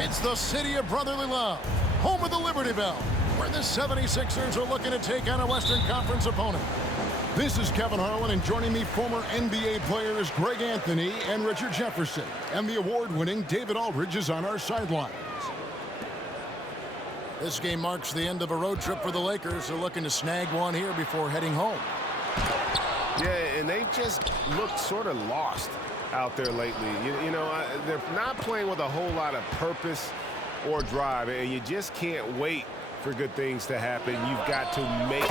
It's the city of brotherly love, home of the Liberty Bell, where the 76ers are looking to take on a Western Conference opponent. This is Kevin Harlan, and joining me, former NBA players Greg Anthony and Richard Jefferson. And the award-winning David Aldridge is on our sidelines. This game marks the end of a road trip for the Lakers. They're looking to snag one here before heading home. Yeah, and they've just looked sort of lost out there lately. You know, they're not playing with a whole lot of purpose or drive, and you just can't wait for good things to happen. You've got to make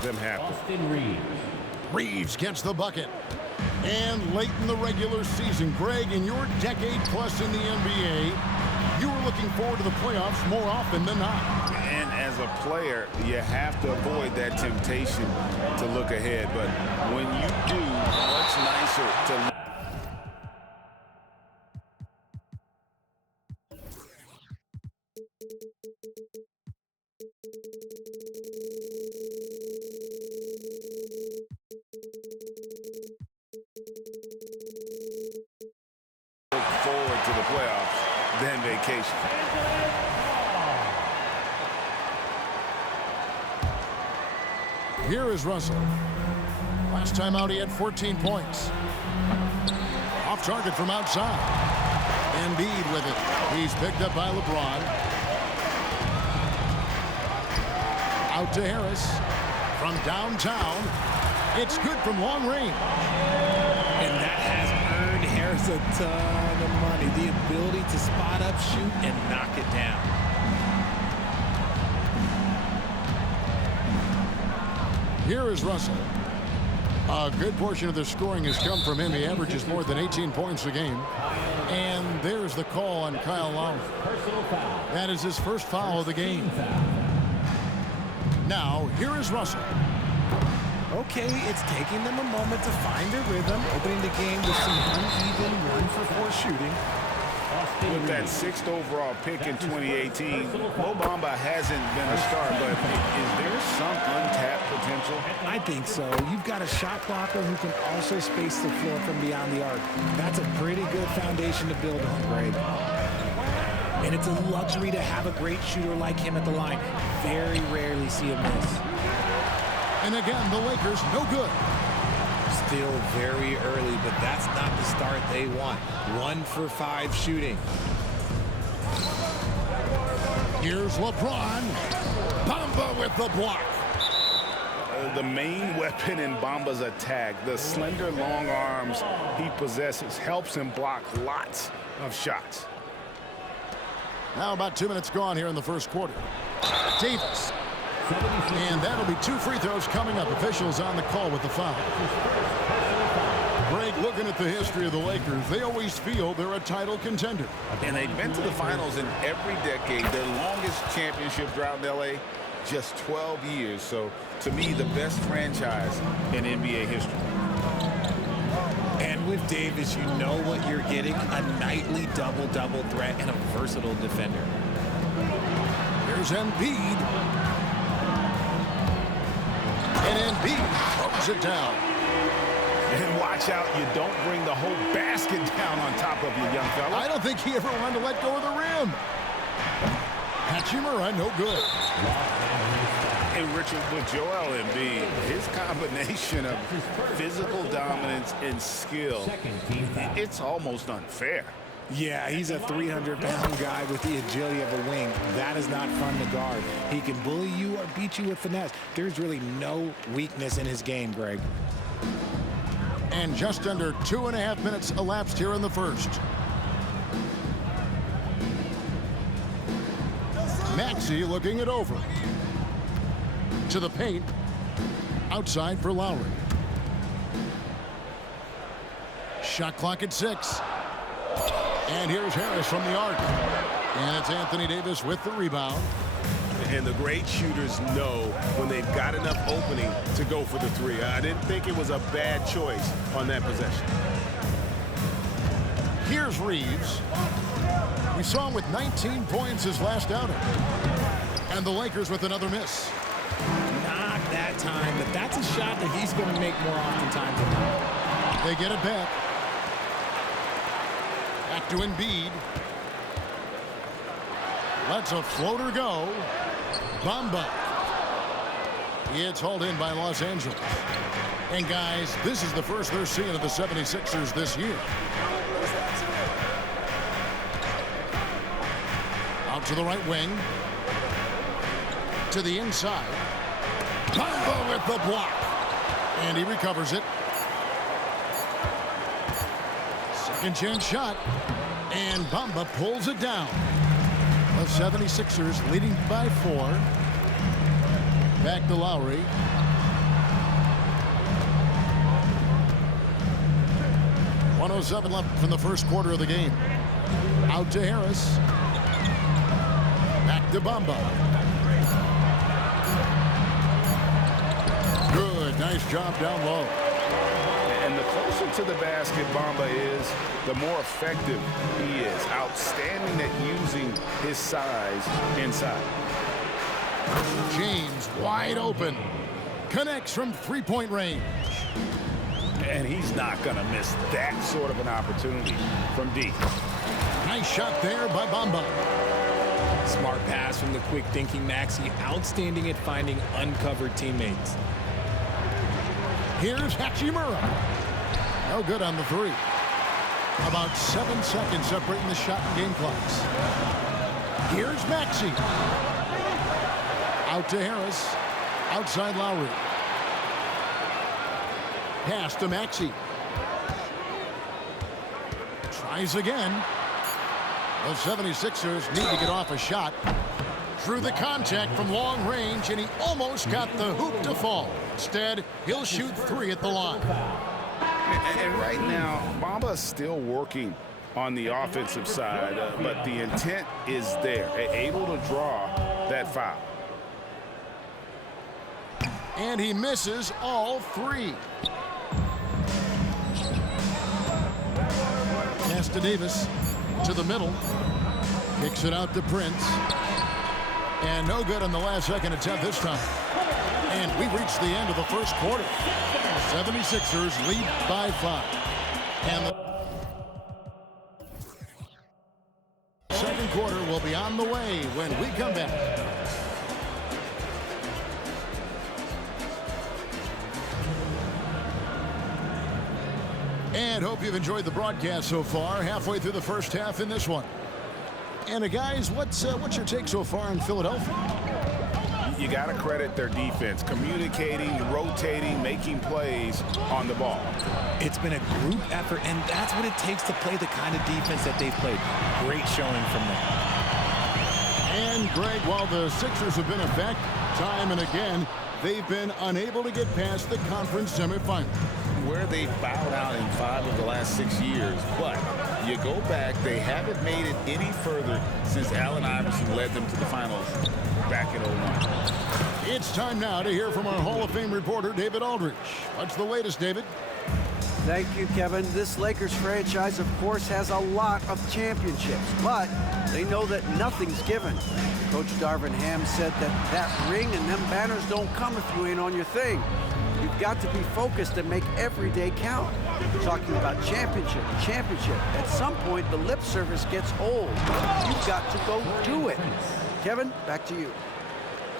them happen. Austin Reeves. Reeves gets the bucket. And late in the regular season, Greg, in your decade plus in the NBA, you were looking forward to the playoffs more often than not. And as a player, you have to avoid that temptation to look ahead. But when you do, much nicer to look forward to the playoffs than vacation. Here is Russell. Last time out, he had 14 points. Off target from outside. Embiid with it. He's picked up by LeBron. Out to Harris. From downtown. It's good from long range. And that has earned Harris a ton of money. The ability to spot up, shoot, and knock it down. Here is Russell. A good portion of the scoring has come from him. He averages more than 18 points a game. And there's the call on Kyle Lowry. That is his first foul of the game. Now, here is Russell. Okay, it's taking them a moment to find their rhythm, opening the game with some uneven 1-for-4 shooting. With that 6th overall pick in 2018, Mo Bamba hasn't been a star, but is there some untapped potential? I think so. You've got a shot blocker who can also space the floor from beyond the arc. That's a pretty good foundation to build on, Greg. And it's a luxury to have a great shooter like him at the line. Very rarely see him miss. And again, the Lakers, no good. Still very early, but that's not the start they want. 1-for-5 shooting. Here's LeBron. Bamba with the block. The main weapon in Bamba's attack, the slender long arms he possesses, helps him block lots of shots. Now about 2 minutes gone here in the first quarter. Davis. And that'll be 2 free throws coming up. Officials on the call with the foul. Greg, looking at the history of the Lakers, they always feel they're a title contender. And they've been to the finals in every decade. Their longest championship drought in L.A., just 12 years. So, to me, the best franchise in NBA history. And with Davis, you know what you're getting. A nightly double-double threat and a versatile defender. Here's Embiid. And Embiid throws it down. And watch out, you don't bring the whole basket down on top of you, young fella. I don't think he ever wanted to let go of the rim. Hachimura, no good. And Richard, with Joel Embiid, his combination of physical dominance and skill, it's almost unfair. Yeah, he's a 300-pound guy with the agility of a wing. That is not fun to guard. He can bully you or beat you with finesse. There's really no weakness in his game, Greg. And just under 2.5 minutes elapsed here in the first. Maxey looking it over. To the paint. Outside for Lowry. Shot clock at 6. And here's Harris from the arc. And it's Anthony Davis with the rebound. And the great shooters know when they've got enough opening to go for the three. I didn't think it was a bad choice on that possession. Here's Reeves. We saw him with 19 points his last outing. And the Lakers with another miss. that time, but that's a shot that he's going to make more oftentimes than not. They get it back. Back to Embiid. Lets a floater go. Bamba. It's hauled in by Los Angeles. And guys, this is the first they're seeing of the 76ers this year. Out to the right wing. To the inside. Bamba with the block. And he recovers it. Second chance shot. And Bamba pulls it down. The 76ers leading by 4. Back to Lowry. .107 left from the first quarter of the game. Out to Harris. Back to Bamba. Good, nice job down low. And the closer to the basket Bamba is, the more effective he is. Outstanding at using his size inside. James wide open. Connects from three-point range. And he's not going to miss that sort of an opportunity from deep. Nice shot there by Bamba. Smart pass from the quick-thinking Maxey. Outstanding at finding uncovered teammates. Here's Hachimura. No good on the three. About 7 seconds separating the shot and game clocks. Here's Maxey. Out to Harris. Outside Lowry. Pass to Maxey. Tries again. The 76ers need to get off a shot. Through the contact from long range, and he almost got the hoop to fall. Instead, he'll shoot 3 at the line. And right now, Bamba is still working on the offensive side, but the intent is there, able to draw that foul. And he misses all 3. Pass to Davis. To the middle. Kicks it out to Prince. And no good on the last second attempt this time. And we've reached the end of the first quarter. 76ers lead by 5. And the second quarter will be on the way when we come back. And hope you've enjoyed the broadcast so far. Halfway through the first half in this one. And guys, what's your take so far in Philadelphia? You got to credit their defense, communicating, rotating, making plays on the ball. It's been a group effort, and that's what it takes to play the kind of defense that they've played. Great showing from them. And Greg, while the Sixers have been a fact time and again, they've been unable to get past the conference semifinal. Where they bowed out in 5 of the last 6 years, but you go back, they haven't made it any further since Allen Iverson led them to the finals back in 01. It's time now to hear from our Hall of Fame reporter, David Aldridge. What's the latest, David? Thank you, Kevin. This Lakers franchise, of course, has a lot of championships, but they know that nothing's given. Coach Darvin Ham said that ring and them banners don't come if you ain't on your thing. You've got to be focused and make every day count. Talking about championship. At some point, the lip service gets old. You've got to go do it. Kevin, back to you.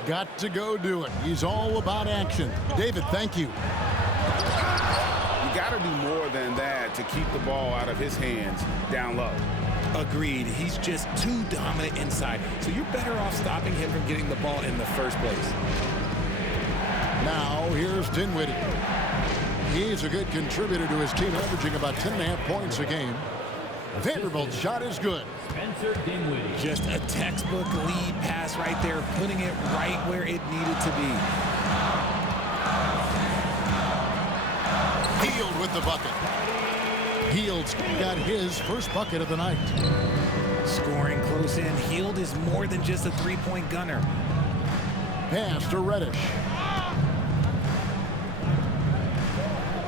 Got to go do it. He's all about action. David, thank you. You got to do more than that to keep the ball out of his hands down low. Agreed. He's just too dominant inside. So you're better off stopping him from getting the ball in the first place. Now, here's Dinwiddie. He's a good contributor to his team, averaging about 10.5 points a game. Vanderbilt's shot is good. Spencer Dinwiddie. Just a textbook lead pass right there, putting it right where it needed to be. Hield with the bucket. Hield's got his first bucket of the night. Scoring close in. Hield is more than just a three-point gunner. Pass to Reddish.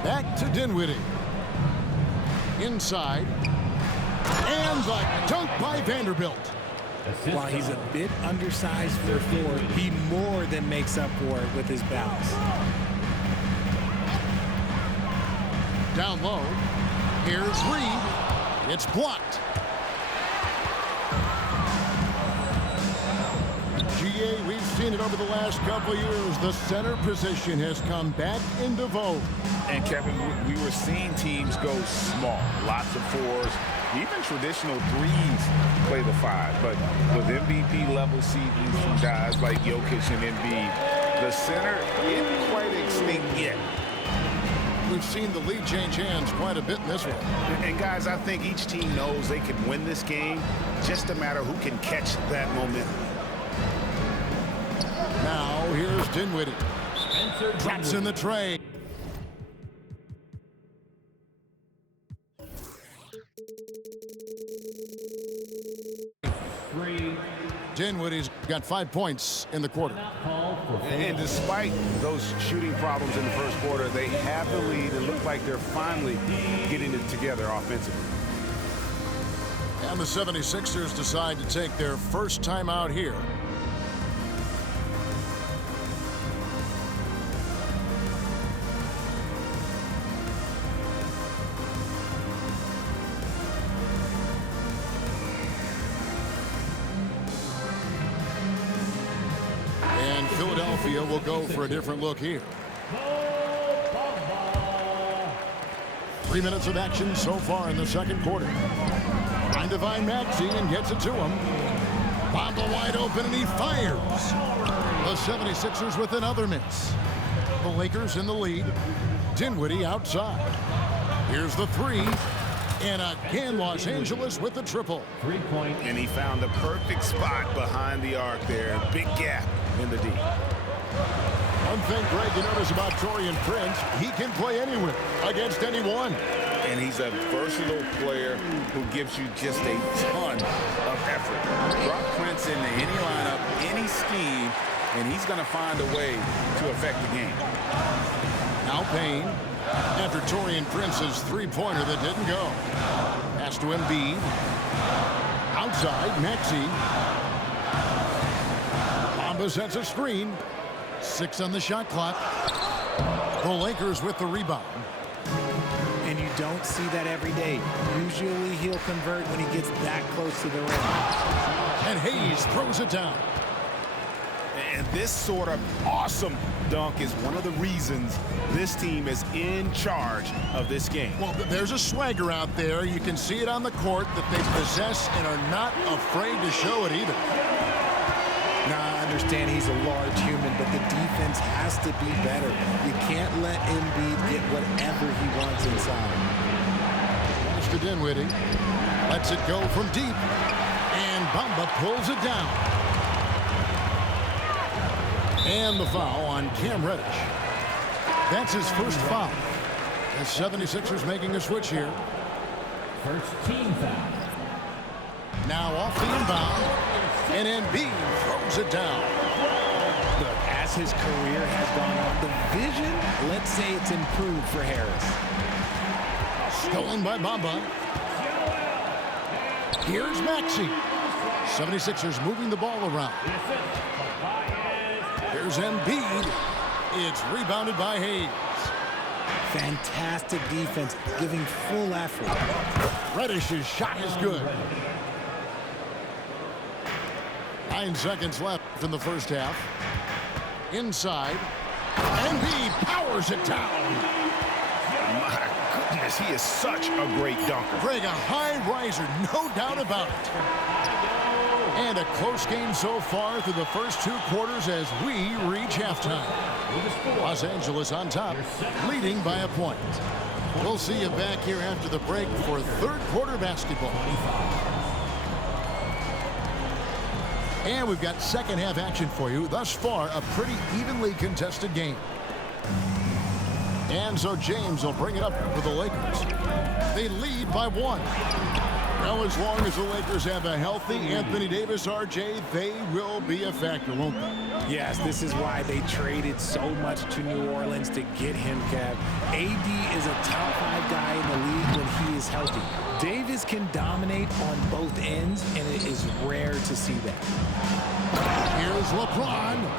Back to Dinwiddie. Inside. And the dunk by Vanderbilt. While he's a bit undersized for 4, he more than makes up for it with his bounce. Down low. Here's Reed. It's blocked. GA, we've seen it over the last couple of years. The center position has come back into vogue. And Kevin, we were seeing teams go small, lots of 4s, even traditional 3s play the 5. But with MVP level seasons from guys like Jokic and Embiid, the center isn't quite extinct yet. We've seen the lead change hands quite a bit in this one. And guys, I think each team knows they can win this game, just a matter who can catch that momentum. Now here's Dinwiddie. Drops in the tray. Dinwiddie's got 5 points in the quarter. And despite those shooting problems in the first quarter, they have the lead and look like they're finally getting it together offensively. And the 76ers decide to take their first time out here. And Philadelphia will go for a different look here. 3 minutes of action so far in the second quarter. Trying to find Maxey and gets it to him. Bamba wide open and he fires. The 76ers with another miss. The Lakers in the lead. Dinwiddie outside. Here's the 3. And again, Los Angeles with the triple. 3-point. And he found the perfect spot behind the arc there. Big gap in the D. One thing, Greg, you notice about Taurean Prince, he can play anywhere against anyone. And he's a versatile player who gives you just a ton of effort. Drop Prince into any lineup, any scheme, and he's going to find a way to affect the game. Now Payne, after Taurean Prince's three-pointer that didn't go. Pass to Embiid. Outside, Maxey. Bamba sets a screen. 6 on the shot clock. The Lakers with the rebound. And you don't see that every day. Usually he'll convert when he gets that close to the rim. And Hayes throws it down. And this sort of awesome dunk is one of the reasons this team is in charge of this game. Well, there's a swagger out there. You can see it on the court that they possess and are not afraid to show it either. Now, I understand he's a large human, but the defense has to be better. You can't let Embiid get whatever he wants inside. Mr. Dinwiddie lets it go from deep. And Bamba pulls it down. And the foul on Cam Reddish. That's his first foul. The 76ers making a switch here. First team foul. Now off the inbound. And Embiid throws it down. But as his career has gone on, the vision, let's say it's improved for Harris. Stolen by Bamba. Here's Maxey. 76ers moving the ball around. Here's Embiid. It's rebounded by Hayes. Fantastic defense, giving full effort. Reddish's shot is good. 9 seconds left in the first half. Inside. Embiid powers it down. My goodness, he is such a great dunker. Greg, a high riser, no doubt about it. And a close game so far through the first 2 quarters as we reach halftime. Los Angeles on top, leading by a point. We'll see you back here after the break for third quarter basketball. And we've got second half action for you. Thus far, a pretty evenly contested game. And so James will bring it up for the Lakers. They lead by 1. Well, as long as the Lakers have a healthy Anthony Davis, RJ, they will be a factor, won't they? Yes, this is why they traded so much to New Orleans to get him, Kev. AD is a top 5 guy in the league when he is healthy. Davis can dominate on both ends, and it is rare to see that. Here's LeBron,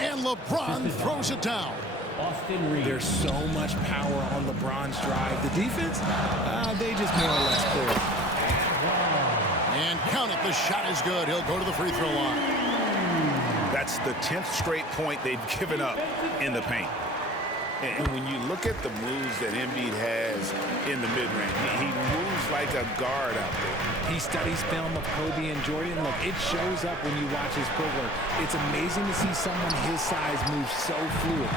and LeBron throws it down. Austin Reeves. There's so much power on LeBron's drive. The defense, they just more or less clear it. And count it, the shot is good. He'll go to the free throw line. That's the 10th straight point they've given up in the paint. And when you look at the moves that Embiid has in the mid-range, he moves like a guard out there. He studies film of Kobe and Jordan. Look, it shows up when you watch his footwork. It's amazing to see someone his size move so fluid.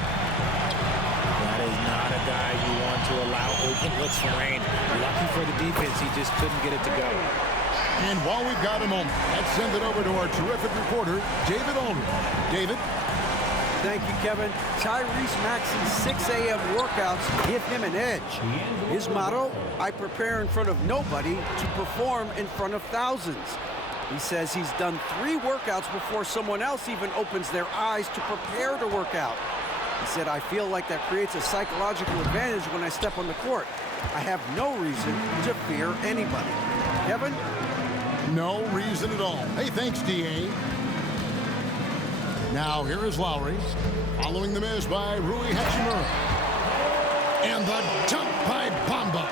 That is not a guy you want to allow open looks for range. Lucky for the defense, he just couldn't get it to go. And while we've got a moment, let's send it over to our terrific reporter, David Aldridge. David? Thank you, Kevin. Tyrese Maxey's 6 a.m. workouts give him an edge. His motto, I prepare in front of nobody to perform in front of thousands. He says he's done 3 workouts before someone else even opens their eyes to prepare to work out. He said, I feel like that creates a psychological advantage when I step on the court. I have no reason to fear anybody. Kevin? No reason at all. Hey, thanks, D.A. Now, here is Lowry. Following the miss by Rui Hachimura. And the dunk by Bamba.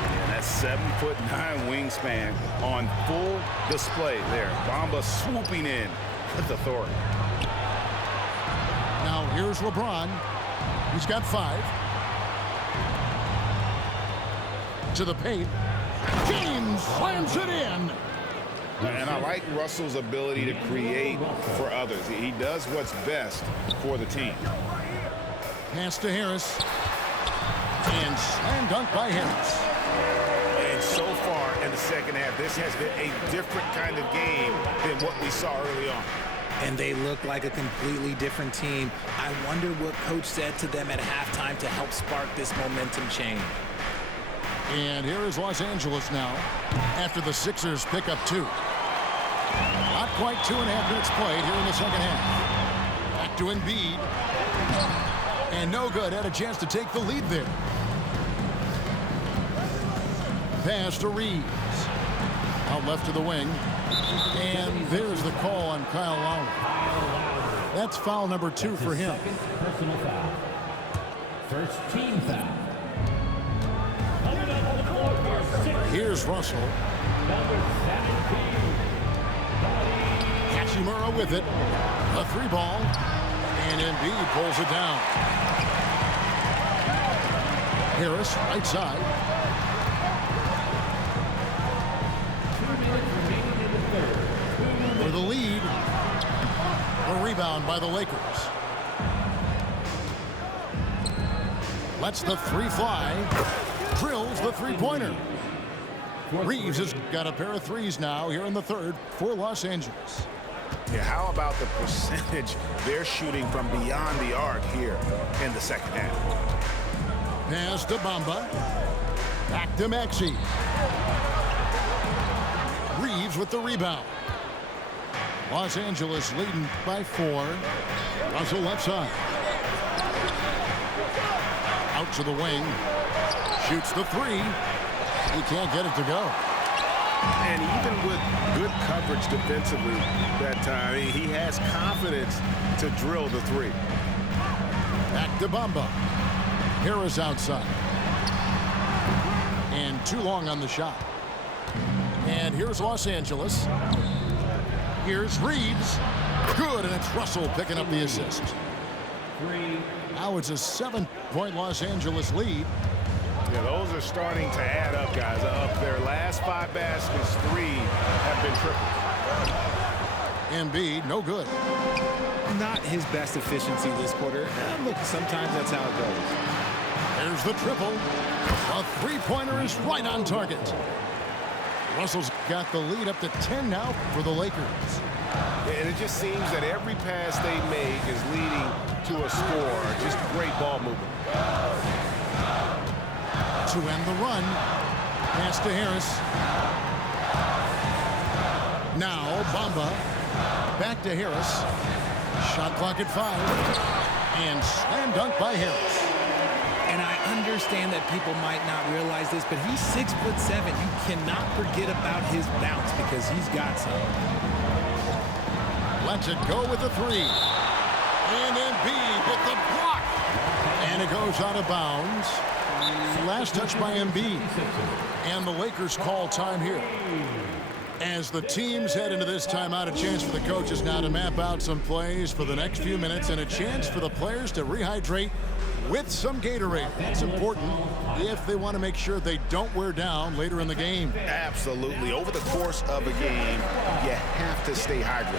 And that's 7'9" wingspan on full display there. Bamba swooping in with authority. Now, here's LeBron. He's got 5. To the paint. James slams it in. And I like Russell's ability to create for others. He does what's best for the team. Pass to Harris. And slam dunk by Harris. And so far in the second half, this has been a different kind of game than what we saw early on. And they look like a completely different team. I wonder what coach said to them at halftime to help spark this momentum change. And here is Los Angeles now after the Sixers pick up 2. Not quite 2.5 minutes played here in the second half. Back to Embiid. And no good. Had a chance to take the lead there. Pass to Reeves. Out left to the wing. And there's the call on Kyle Lowry. That's foul number 2 for him. Second personal foul. First team foul. Coming up on the floor for 6. Here's Russell. Number 17. Hachimura with it. A 3 ball. And Embiid pulls it down. Harris, right side. 2 minutes remaining in the third. For the lead. A rebound by the Lakers. Lets the 3 fly. Drills the 3-pointer. Reeves has got a pair of 3s now here in the third for Los Angeles. Yeah, how about the percentage they're shooting from beyond the arc here in the second half? Pass to Bamba. Back to Maxey. Reeves with the rebound. Los Angeles leading by 4. Russell left side. Out to the wing. Shoots the 3. He can't get it to go. And even with good coverage defensively that time, he has confidence to drill the 3. Back to Bamba. Harris outside. And too long on the shot. And here's Los Angeles. Here's Reeves. Good, and it's Russell picking up the assist. 3. Now it's a 7-point Los Angeles lead. Yeah, those are starting to add up, guys. Of their last 5 baskets, 3 have been triples. Embiid, no good. Not his best efficiency this quarter. Look, sometimes that's how it goes. There's the triple. A 3-pointer is right on target. Russell's got the lead up to 10 now for the Lakers. And it just seems that every pass they make is leading to a score. Just great ball movement. To end the run. Pass to Harris. Now Bamba. Back to Harris. Shot clock at 5. And slam dunk by Harris. And I understand that people might not realize this, but he's 6'7". You cannot forget about his bounce because he's got some. Lets it go with the 3. And Embiid hit the block. And it goes out of bounds. Last touch by Embiid. And the Lakers call time here. As the teams head into this timeout, a chance for the coaches now to map out some plays for the next few minutes and a chance for the players to rehydrate with some Gatorade. That's important if they want to make sure they don't wear down later in the game. Absolutely. Over the course of a game, you have to stay hydrated.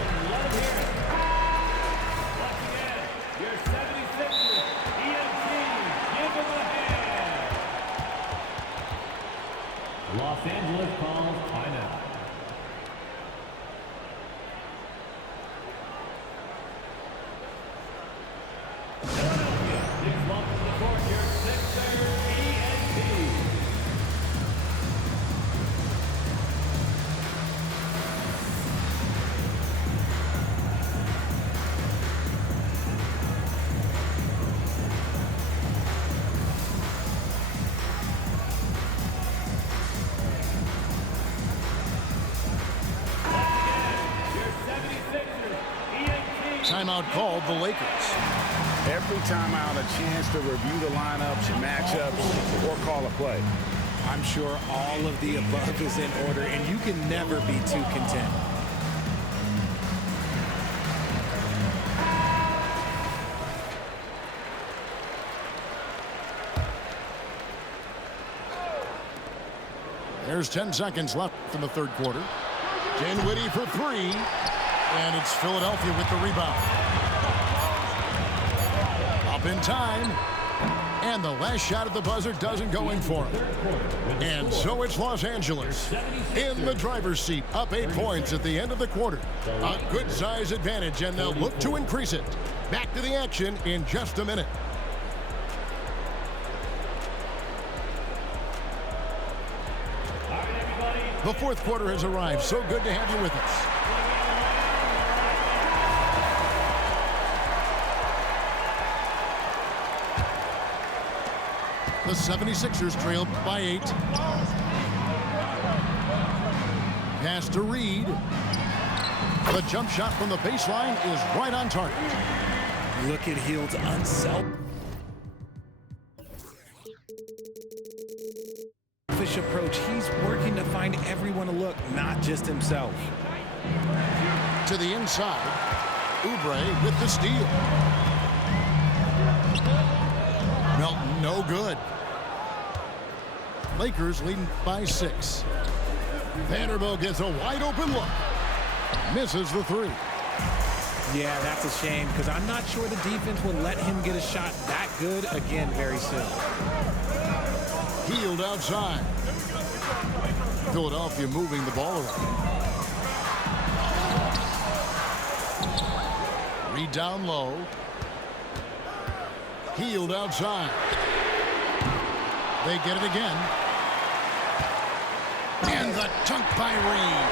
Los Angeles calls timeout. Philadelphia is welcome to the court here, Sixers ENT. Timeout called the Lakers. Every timeout, a chance to review the lineups, matchups, or call a play. I'm sure all of the above is in order, and you can never be too content. There's 10 seconds left in the third quarter. Dinwiddie for 3. And it's Philadelphia with the rebound. Up in time. And the last shot at the buzzer doesn't go in for him. And so it's Los Angeles in the driver's seat, up 8 points at the end of the quarter. A good size advantage, and they'll look to increase it. Back to the action in just a minute. The fourth quarter has arrived. So good to have you with us. The 76ers trail by 8. Pass to Reed. The jump shot from the baseline is right on target. Look at Hield's unselfish approach. He's working to find everyone a look, not just himself. To the inside. Oubre with the steal. Melton, no good. Lakers leading by 6. Vanderbilt gets a wide open look. Misses the 3. Yeah, that's a shame because I'm not sure the defense will let him get a shot that good again very soon. Hield outside. Philadelphia moving the ball around. Reed down low. Hield outside. They get it again. And the dunk by Reed.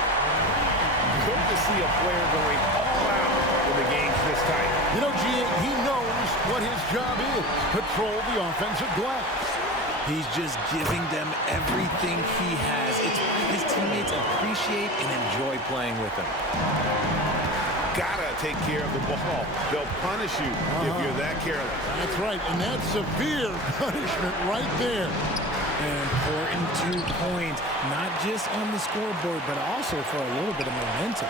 Good to see a player going all out when the game's this tight. You know, he knows what his job is. Control the offensive glass. He's just giving them everything he has. It's why his teammates appreciate and enjoy playing with him. Gotta take care of the ball. They'll punish you if you're that careless. That's right, and that's severe punishment right there. An important 2 points, not just on the scoreboard, but also for a little bit of momentum.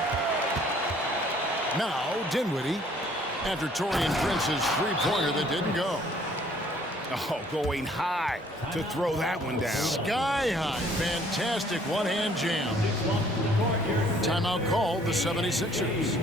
Now, Dinwiddie, after Taurean Prince's three-pointer that didn't go. Oh, going high to throw that one down. Sky high. Fantastic one-hand jam. Timeout called the 76ers.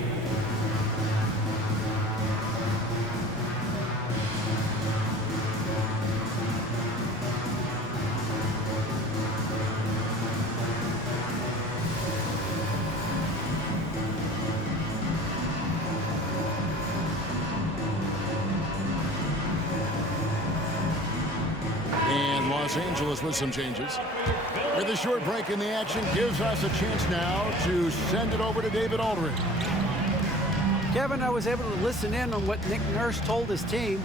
Los Angeles with some changes. With a short break in the action gives us a chance now to send it over to David Aldridge. Kevin, I was able to listen in on what Nick Nurse told his team.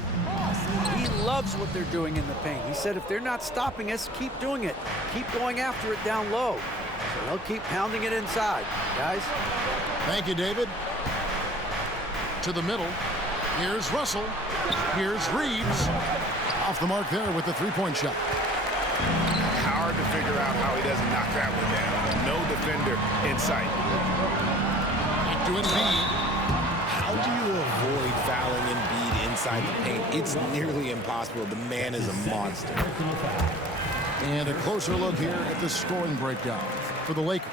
He loves what they're doing in the paint. He said if they're not stopping us, keep doing it. Keep going after it down low. So they'll keep pounding it inside, guys. Thank you, David. To the middle. Here's Russell. Here's Reeves. Off the mark there with the three-point shot. Hard to figure out how he doesn't knock that one down. No defender in sight. Back to Embiid. How do you avoid fouling Embiid inside the paint? It's nearly impossible. The man is a monster. And a closer look here at the scoring breakdown for the Lakers.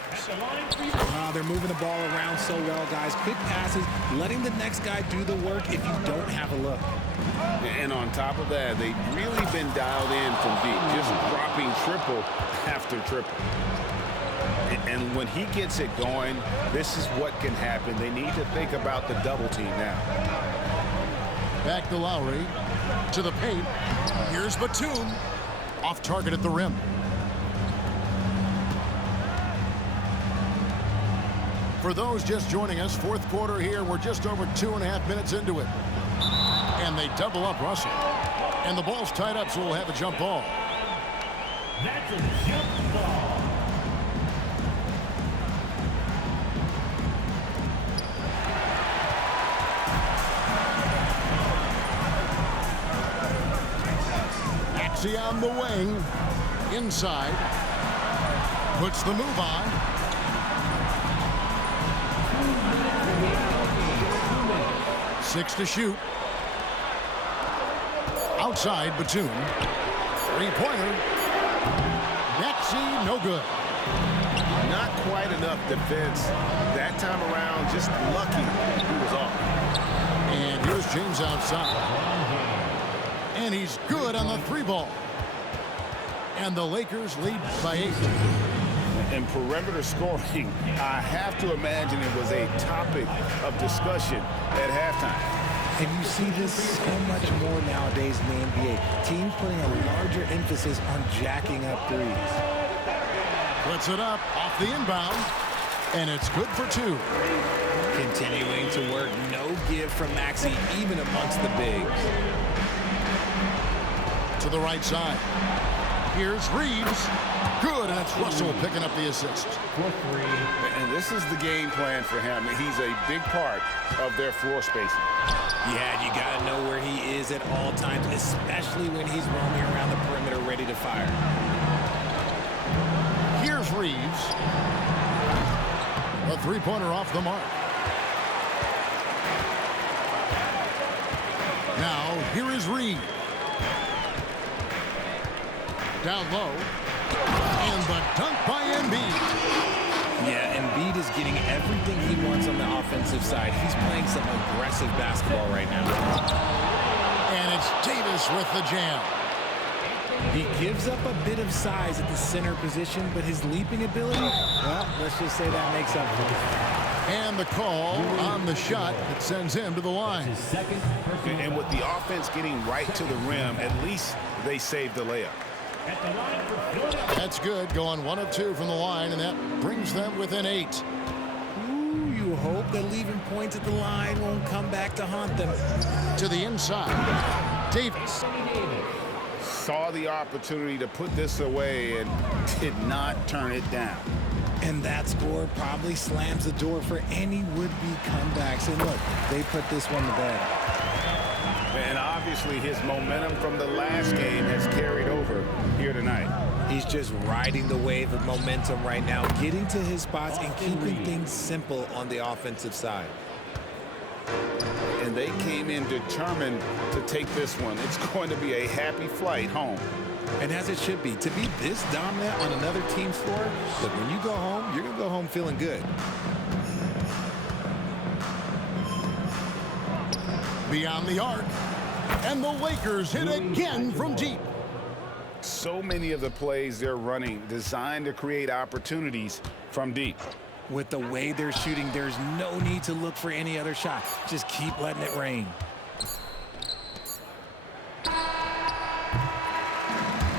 They're moving the ball around so well, guys. Quick passes, letting the next guy do the work if you don't have a look. And on top of that, they've really been dialed in from deep, just dropping triple after triple. And when he gets it going, this is what can happen. They need to think about the double team now. Back to Lowry. To the paint. Here's Batum. Off target at the rim. For those just joining us, fourth quarter here. We're just over 2.5 minutes into it. And they double up Russell. And the ball's tied up, so we'll have a jump ball. That's a jump ball. On the wing, inside, puts the move on. Six to shoot. Outside, Batum. Three-pointer. Maxey, no good. Not quite enough defense that time around. Just lucky he was off. And here's James outside. And he's good on the three ball. And the Lakers lead by 8. And perimeter scoring, I have to imagine it was a topic of discussion at halftime. And you see this so much more nowadays in the NBA. Teams putting a larger emphasis on jacking up threes. Puts it up off the inbound. And it's good for 2. Continuing to work. No give from Maxey, even amongst the bigs. To the right side. Here's Reeves. Good, and it's Russell picking up the assist. And this is the game plan for him. He's a big part of their floor spacing. Yeah, you got to know where he is at all times, especially when he's roaming around the perimeter ready to fire. Here's Reeves. A three-pointer off the mark. Now, here is Reeves. Down low. And the dunk by Embiid. Yeah, Embiid is getting everything he wants on the offensive side. He's playing some aggressive basketball right now. And it's Davis with the jam. He gives up a bit of size at the center position, but his leaping ability, well, let's just say that makes up for it. And the call on the shot that sends him to the line. And with the offense getting right to the rim, at least they saved the layup. That's good, going 1 of 2 from the line, and that brings them within 8. Ooh, you hope that leaving points at the line won't come back to haunt them. To the inside, Davis. Saw the opportunity to put this away and did not turn it down. And that score probably slams the door for any would-be comebacks. And look, they put this one to bed. And obviously his momentum from the last game has carried over here tonight. He's just riding the wave of momentum right now, getting to his spots and keeping things simple on the offensive side. And they came in determined to take this one. It's going to be a happy flight home. And as it should be, to be this dominant on another team's floor, look, when you go home, you're going to go home feeling good. Beyond the arc. And the Lakers hit again from deep. So many of the plays they're running designed to create opportunities from deep. With the way they're shooting, there's no need to look for any other shot. Just keep letting it rain.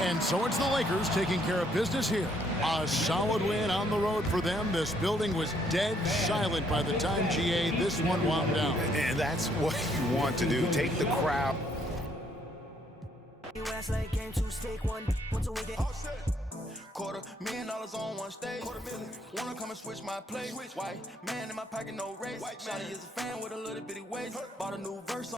And so it's the Lakers taking care of business here A solid win on the road for them. This building was dead silent by the time, GA, this one wound down. And that's what you want to do. Take the crowd. $250,000 on one stage. Wanna come and switch my place. White man in my pocket, no race. Shawty is a fan with a little bitty waist. Bought a new verse.